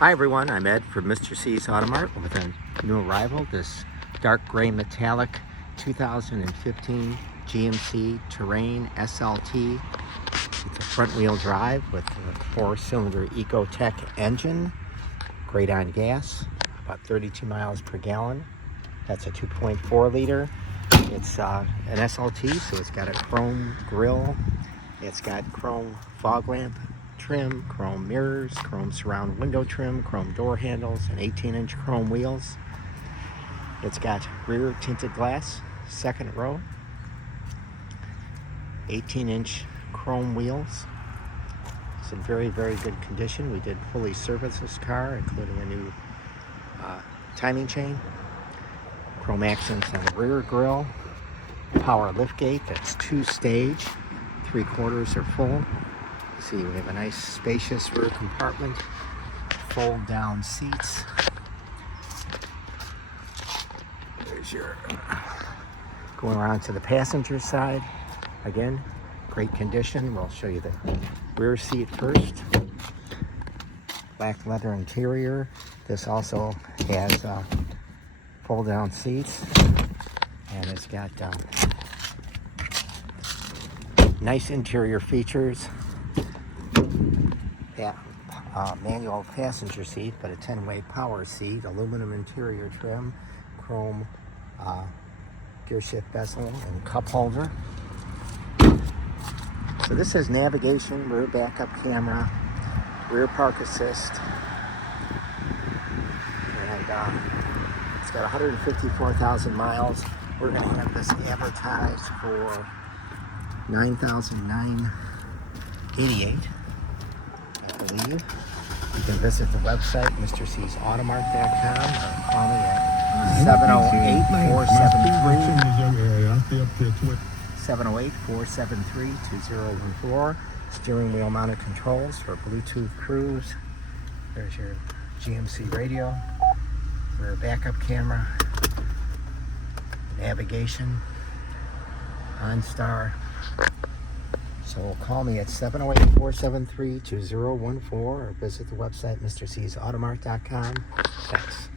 Hi everyone, I'm Ed from Mr. C's Automart with a new arrival, this dark gray metallic 2015 GMC Terrain SLT. It's a front wheel drive with a 4-cylinder Ecotec engine, great on gas, about 32 miles per gallon. That's a 2.4 liter. It's an SLT, so it's got a chrome grille. It's got chrome fog lamp trim, chrome mirrors, chrome surround window trim, chrome door handles, and 18-inch chrome wheels. It's got rear tinted glass, second row, 18-inch chrome wheels. It's in very, very good condition. We did fully service this car, including a new timing chain, chrome accents on the rear grille, power liftgate that's 2-stage, 3/4 are full. See, we have a nice spacious rear compartment, fold down seats. There's your going around to the passenger side. Again, great condition. We'll show you the rear seat first. Black leather interior. This also has fold down seats, and it's got nice interior features. Manual passenger seat, but a 10-way power seat, aluminum interior trim, chrome gear shift bezel and cup holder. So this has navigation, rear backup camera, rear park assist, and it's got 154,000 miles. We're going to have this advertised for $9,988. I believe. You can visit the website, MrC'sAutomart.com, or call me at 708-473-2014. Steering wheel mounted controls for Bluetooth cruise. There's your GMC radio, rear backup camera, navigation, OnStar. So call me at 708-473-2014 or visit the website, MrC'sAutomart.com. Thanks.